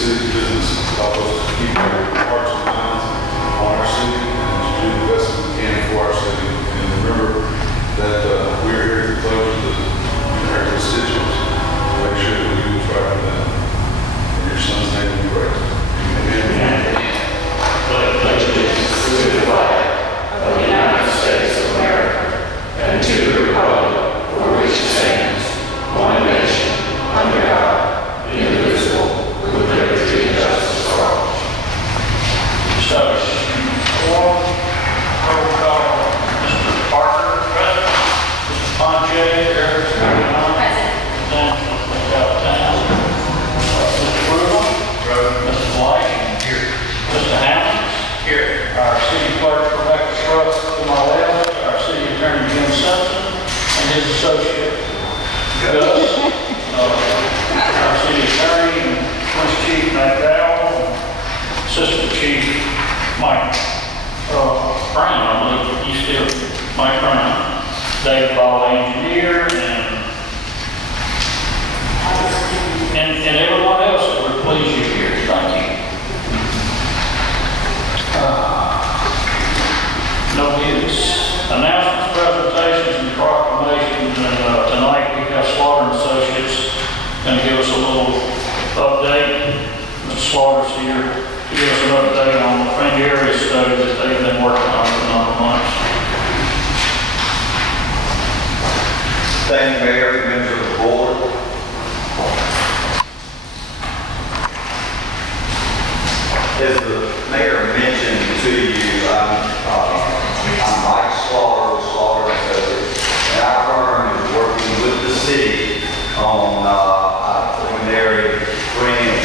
city business help us to keep our hearts and minds on our city and to do the best we can for our city. And remember that we're here to close the American constituents to make sure that we do what's right for them. In your son's name we pray. Amen. Pledge allegiance to the flag of the United States of America and to the republic for which it stands, one nation, under God, indivisible, with liberty and justice for all. Roll call. Mr. Parker, present. Mr. Ponche, here. Present. Mr. Bruno. Mr. White. Here. Mr. Hammonds. Here. Our city clerk, Rebecca Scruggs, to my left. Our city attorney, Jim Simpson, and his associate, Gus. Our city attorney, and police chief, Matt Dowell, assistant chief, Mike Brown, I believe you still, Mike Brown, David Ball, engineer, and everyone else that would please you here. Thank you. No business. Announcements, presentations, and proclamations, and tonight we have Slaughter & Associates going to give us a little update. Mr. Slaughter's here to give us an update on the Fringe Area study that they've been working on for a number of months. Thank you, Mayor, members of the board. As the mayor mentioned to you, I'm Mike Slaughter with Slaughter & Associates, and our firm is working with the city on a preliminary Fringe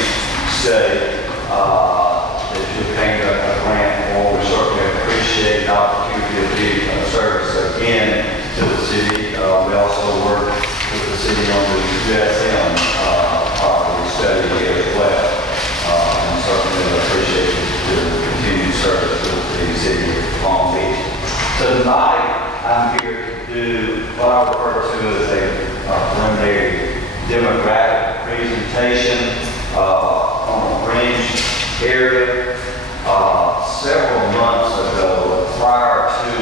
study that you obtained a grant for. We certainly appreciate the opportunity of service again to the city. We also work with the city on the USM property study as well. And certainly appreciate the continued service with the city of Long Beach. So tonight, I'm here to do what I refer to as a preliminary demographic presentation on the Fringe area. Several months ago, prior to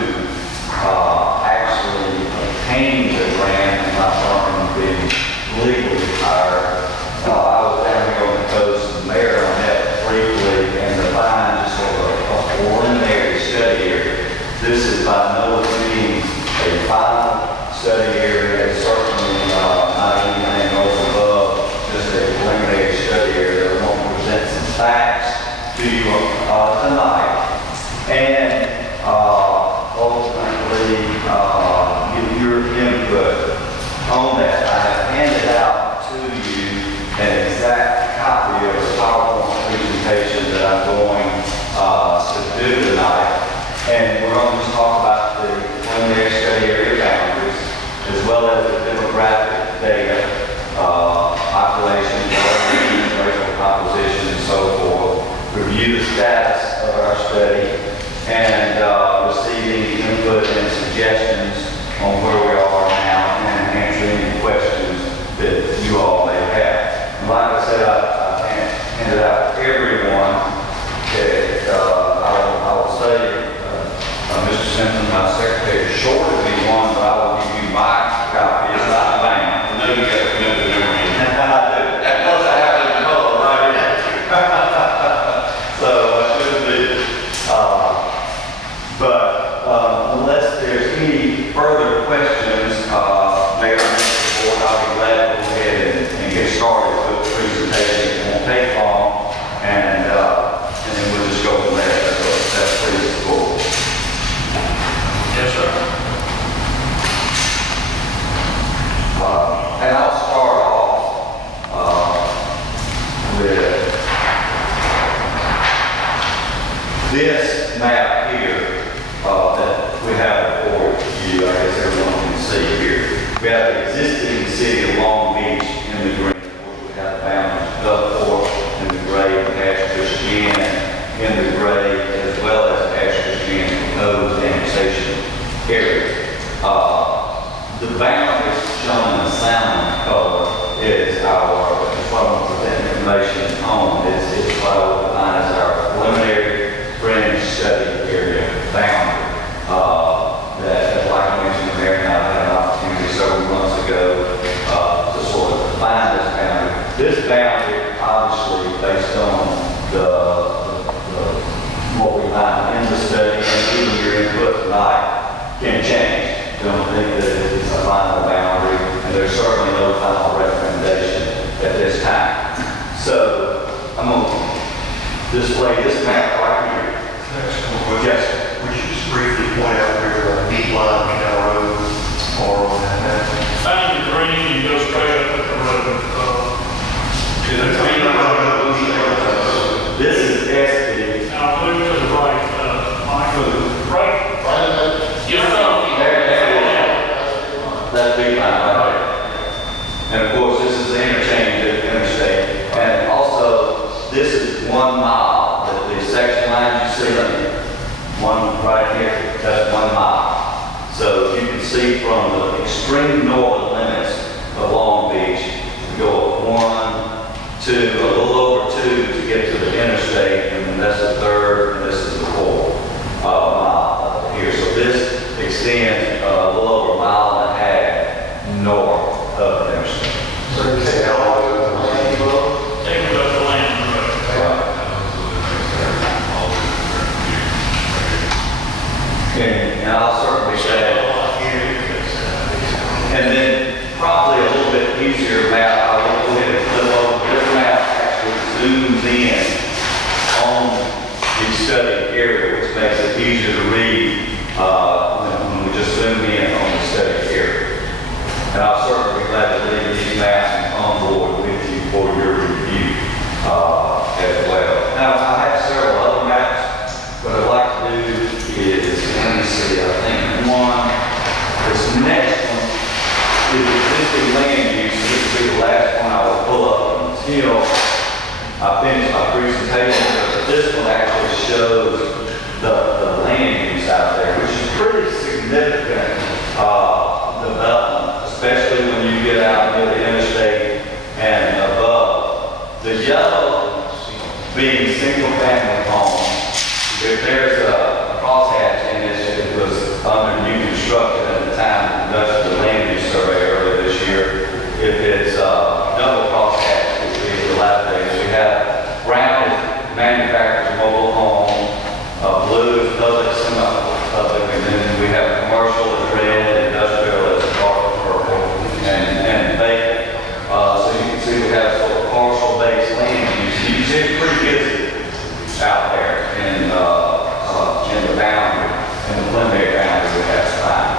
actually obtaining the grant and my firm being legally hired, I was down here on the coast, and the mayor met briefly and defined just sort of a preliminary study area. This is by no means a final study area. It's certainly not anything over above, just a preliminary study area. We're going to present some facts to you tonight, and ultimately get your input on that. I have handed out to you an exact copy of the PowerPoint presentation that I'm going to do tonight, and we're going to just talk about the preliminary study area boundaries, as well as the demographic data, population, racial composition, and so forth, review the status of our study, and receiving input and suggestions on where we are now, and answer any questions that you all may have. And like I said, I handed out to everyone that I will say, Mr. Simpson, my secretary, shorted me one, but I will give you my copy. It's not bound. I know you got to commit to memory. I do. And plus I have it in color right in it. So I shouldn't be. But unless there's any further questions, Mayor and Mr. Board, I'll be glad to go ahead and get started with the presentation. It won't take long, and then we'll just go from there. That's pretty cool. Yes, sir. And I'll start off with this map here that we have before you. I guess everyone can see here. We have the existing city of Long Beach in the green. Of course, we have the boundaries of Gulfport in the gray, and Pass Christian in the gray, as well as Pass Christian proposed annexation area. The boundaries shown in the salmon color is our, what I'm presenting information on, is boundary, obviously, based on what we find in the study, and even your input tonight can change. Don't think that it's a final boundary, and there's certainly no final recommendation at this time. So I'm going to display this map right here. Yes. Would you just briefly point out where the beat line Canal Road are on that map? Find the green and go straight up the road. This is SD. Now move to the right, Mike. Right. You're That big line right there. And of course, this is the interchange at the interstate. And also, this is 1 mile. The section lines you see, one right here, that's 1 mile. So you can see from the extreme northern limits of Long Beach, we go up 1, 2, a little over 2 to get to the interstate, and then that's the 3rd, and this is the 4th mile here. So this extends a little over 1.5 miles north of the interstate. So you say how long is the land road? Take it up the land road. And I'll certainly say, and then probably a little bit easier map, I will go ahead and flip over. This map actually zooms in on the study area, which makes it easier to read when we just zoom in on the study area. And I'll certainly be glad to leave these maps on board with you for your review as well. Now, I have several other maps. What I'd like to do is, let me see, I think this next one is existing land use. This will be the last one I will pull up until I finish my presentation. But this one actually shows the land use out there, which is pretty significant development, especially when you get out near the interstate and above. The yellow being single-family homes. If there's a crosshatch in this, it was under new construction at the time conducted the land use survey earlier this year. If it's double crosshatch, which would be the last days, we have brown is manufacturer's mobile home, blue is public, semi-public, and then we have commercial as red, industrial as dark purple, and vacant. So you can see we have sort of partial-based land use. You can see it's pretty busy out there in the boundary, in the preliminary boundary we have tonight.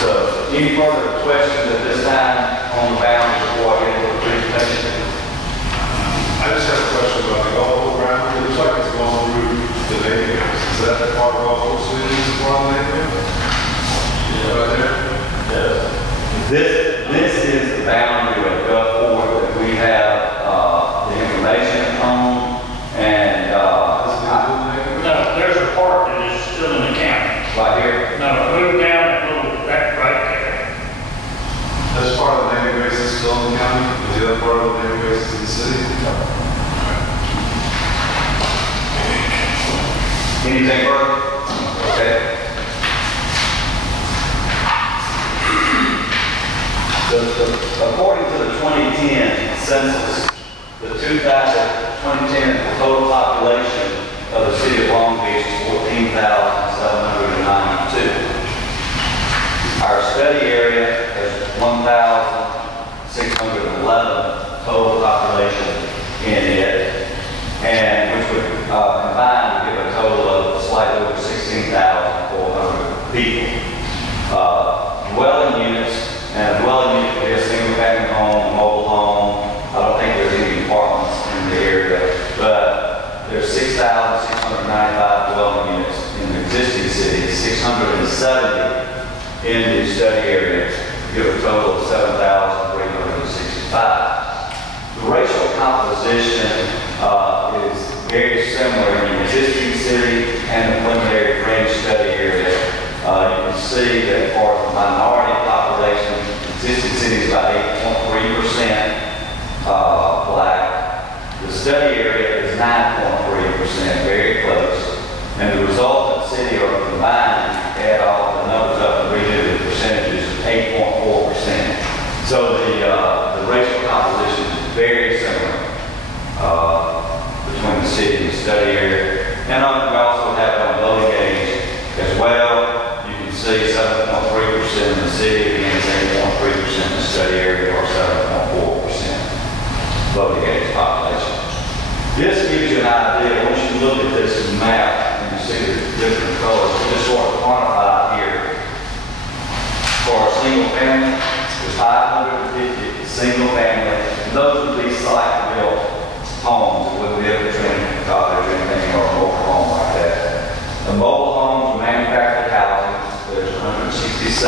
So, any further questions at this time on the boundary before I get into the presentation? I just have a question about the golf program. It looks like it's going through the neighborhoods. Is that the part of Gulf City is part of the neighborhood? Right there? This is the boundary of Gulfport that we have the information on, and No, there's a part that is still in the county. right here. No, move down and go back right there. That's part of the naming basis still in the county, but the other part of the naming basis in the city? Anything further? Okay. According to the 2010 census, the 2010 total population of the city of Long Beach is 14,792. Our study area has 1,611 total population in it, and which would combine to give a total of slightly over 16,400 people. Dwelling units, and a dwelling unit could be a single-family home, mobile home. I don't think there's any apartments in the area, but there's 6,695 dwelling units in the existing city, 670 in the study area, give a total of 7,365. The racial composition is very similar in the existing city and the preliminary fringe study area. You can see that for the minority population, existing city is about 8.3% black. The study area is 9.3%, very close. And the resultant city or combined, add all the numbers up and redo the percentages, 8.4%. So the racial composition is very similar look at this map and you see the different colors, we just sort of quantify here. For a single family, there's 550 single family, and those would be site-built homes. It wouldn't be a between cottage or anything or a mobile home like that. The mobile homes, manufactured housing, there's 167.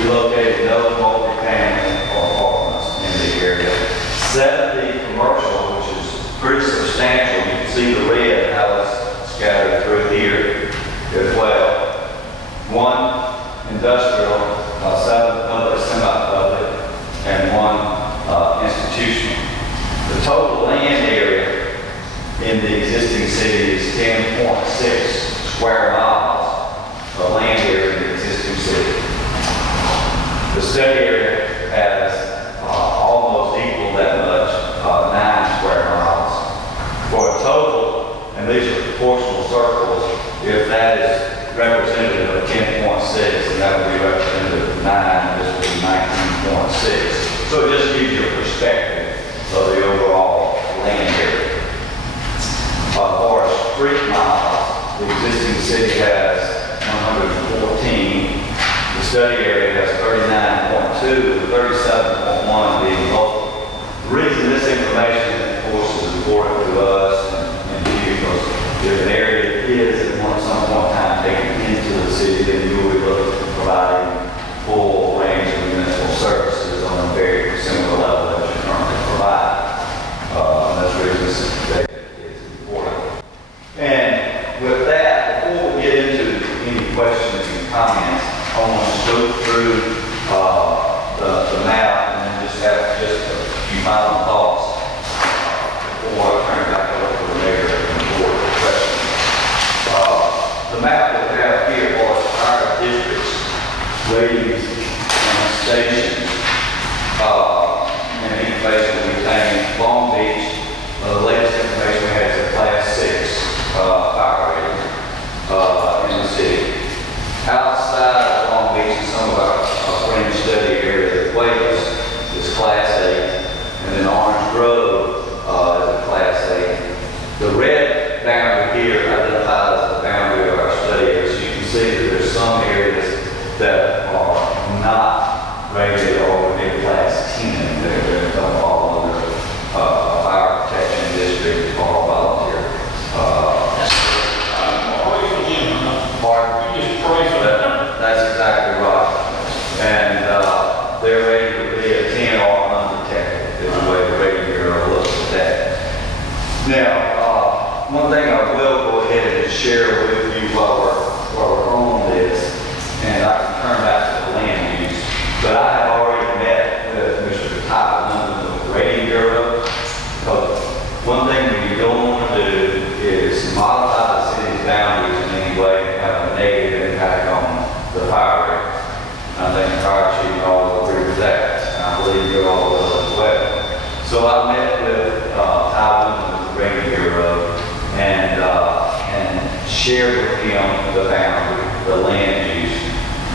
We located those multifamily or apartments in the area. 70 commercial, which is pretty substantial. You can see the red, how it's scattered through here as well. 1 industrial, 7 public, semi-public, and 1 institutional. The total land area in the existing city is 10.6 square miles of land area in the existing city. The study area has almost equal that much, 9 square miles. For a total, and these are proportional circles, if that is representative of 10.6, and that would be representative of 9, this would be 19.6. So it just gives you a perspective of the overall land area. For street miles, the existing city has 114. The study area has 39.2, with 37.1 being local. The reason this information, of course, is important to us and to you, because if an area is at some point in time taken into the city, then you will be looking at providing full range of municipal services on a very similar level that you currently provide. That's the reason this data is important. And with that, before we get into any questions and comments, I want to go through the map and then just have just a few final thoughts before I turn it back over to the mayor for questions. The map that we have here are our districts, ratings, and stations, and information we obtained. Long Beach, the latest information we had is a Class 6 fire rating in the city. Outside of Long Beach and some of our fringe study area, the Waves is Class 8, and then Orange Grove is a Class 8. The red boundary here identifies the boundary of our study area, so you can see that there's some areas that are not rated or within Class 10 that don't fall under fire protection district or volunteer. That's exactly right. And their rating would be a 10 or unprotected, is the way the rating bureau looks at that. Now, one thing I will go ahead and share with you while we're on this, and I can turn back to the land use, but I have already met with Mr. Ty London with the rating bureau. Because one thing that you don't want to do is modify the city's boundaries in any way and have a negative impact on the fire rate. I think the fire chief all agree with that. And I believe you all will as well. So I met with Ty with the rating bureau and shared with him the boundary, the land use,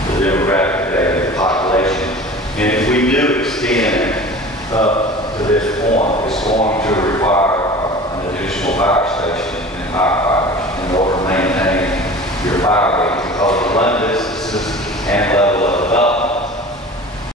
the demographic data, the population. And if we do extend up to this point, it's going to require an additional fire station and firefighters in order to maintain your fire rate, because of run distances and level of